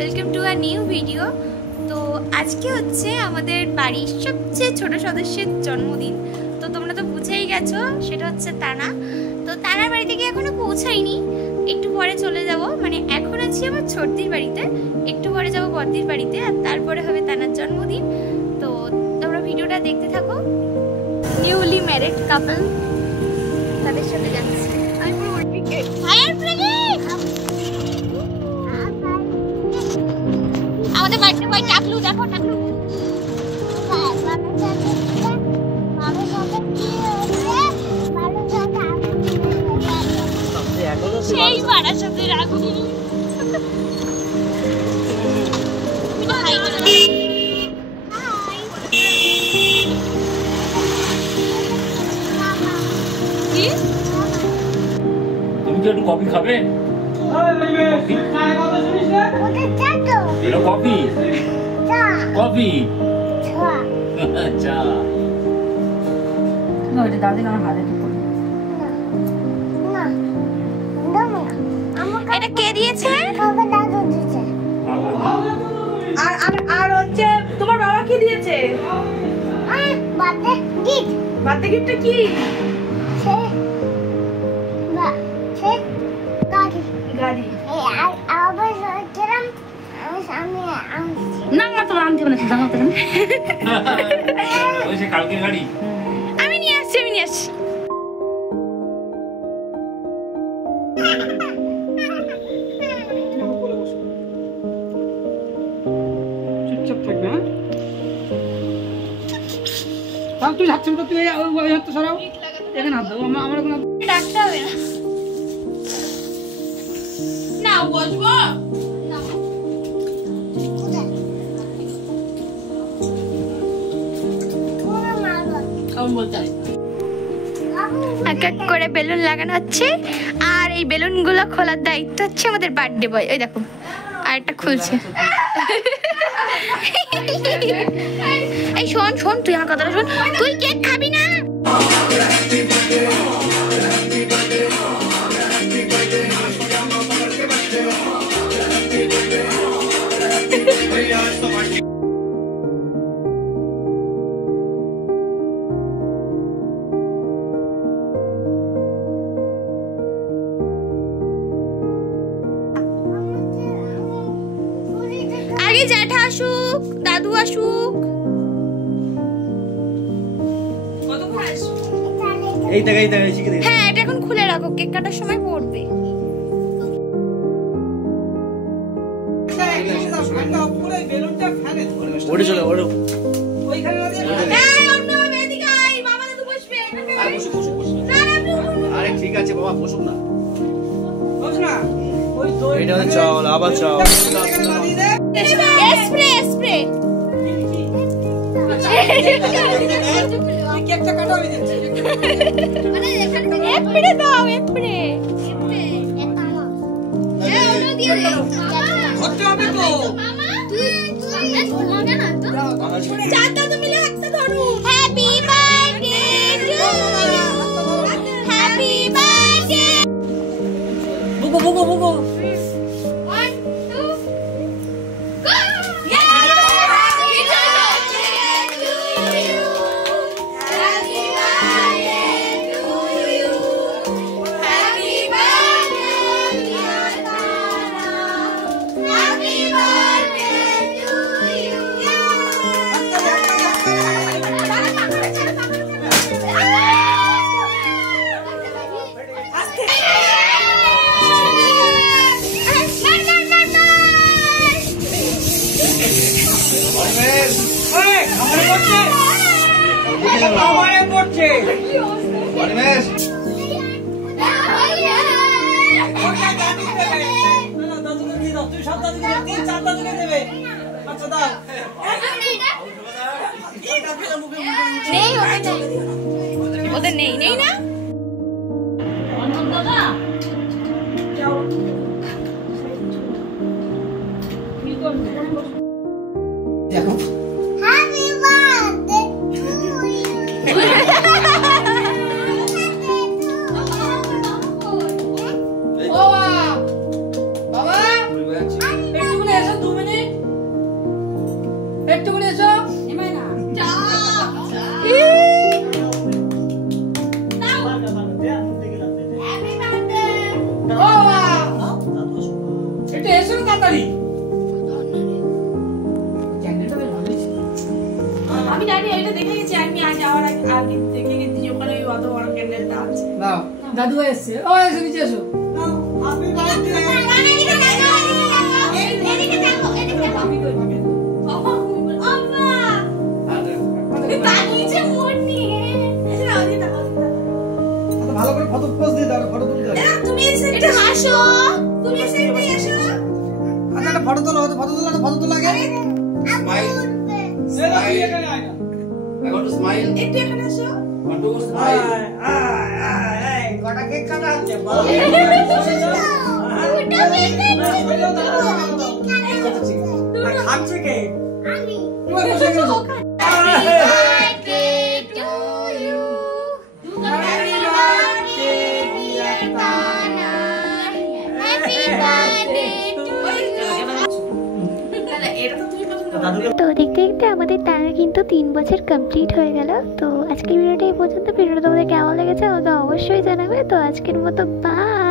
Welcome to a new video. তো আজকে হচ্ছে আমাদের বাড়ির সবচেয়ে ছোট সদস্যের জন্মদিন। তো তোমরা তো বুঝেই গেছো, সেটা হচ্ছে তানা। তো তানার বাড়ি থেকে এখনো পৌঁছাইনি, একটু পরে চলে যাব। মানে এখন আছি আমার ছোটদির বাড়িতে, একটু পরে যাব বড়দির বাড়িতে, আর তারপরে হবে তানার জন্মদিন। তো তোমরা ভিডিওটা দেখতে থাকো। নিউলি ম্যারিড কাপল, তাদের সাথে যাচ্ছি। আমি পুরো উইকেট ফায়ার ব্রিগেড। আমাদের বাড়িতে বই টাকলু, দেখো টাকলু। সেই বাড়ার সাথে রাখু। তুমি কি একটু কফি খাবে? কফি কফি চা। দাদি আমার হাতে এটা কে দিয়েছে? আর হচ্ছে তোমার বাবা কি দিয়েছে? বার্থডে গিফটটা কি? গাড়ি। না না তোমার আনতে হবে না, জানো তো ওই সে কালকে গাড়ি। আমি নিয়ে আসছি। চুপচাপ থাকবে। হ্যাঁ তুই যাচ্ছিস তো, তুই ওই হাত তো সরাও, এখানে হাত দাও। আমার কোনো ডাকতে হবে না। না বসবো এক এক করে বেলুন লাগানো হচ্ছে, আর এই বেলুনগুলো খোলার দায়িত্ব হচ্ছে আমাদের বার্থডে বয়। ওই দেখো আর একটা খুলছে। এই শোন তুই আমার কথাটা শোন, তুই কেক খাবি না? আগে জ্যাঠা আসুক, দাদু আসুক। হ্যাঁ এটা এখন খুলে রাখো, কেক কাটার সময় পড়বে। ঠিক আছে বাবা, বসুক না। এটা হচ্ছে চাল, আবার চাল। স্প্রে কেকটা কাটো, আমি দিচ্ছি। স্প্রে দাও, স্প্রে ধরতে হবে তো। চারটা তো মিলে একটা ধরো। Happy birthday to you, happy birthday. বুকো 1 2 গো। ওদের নেই না। দেখো বাবা এসো না তাড়াতাড়ি। ক্যান্ডেলটা বেশ ভালোই ছিল। আমি জানি এটা দেখে গেছি, আমি আজ যাওয়ার আগে দেখে গেছি যে ওখানে ওই অত বড় ক্যান্ডেলটা আছে। দাও দাদু ভাই এসছে। ও এসে নিচে এসো। ভালো করে ফটো পোজ দিয়ে দাও, ফটো তুলতে হবে। তুমি এটা হাসো, তুমি এসে এসো। আচ্ছা একটা ফটো তোলো, ফটো তোলা, ফটো তোলা আগে। Smile. তুই এখানে আয় না। I want to smile. একটু এখানে এসো। Want to smile. কটা কেক কাটা হচ্ছে? খাচ্ছে কে? তুমি বসে গেছো। তো দেখতে দেখতে আমাদের টানা কিন্তু 3 বছর কমপ্লিট হয়ে গেল। তো আজকের ভিডিওটা এই পর্যন্ত। ভিডিওটা তোমাদের কেমন লেগেছে আমাকে অবশ্যই জানাবে। তো আজকের মতো বাই।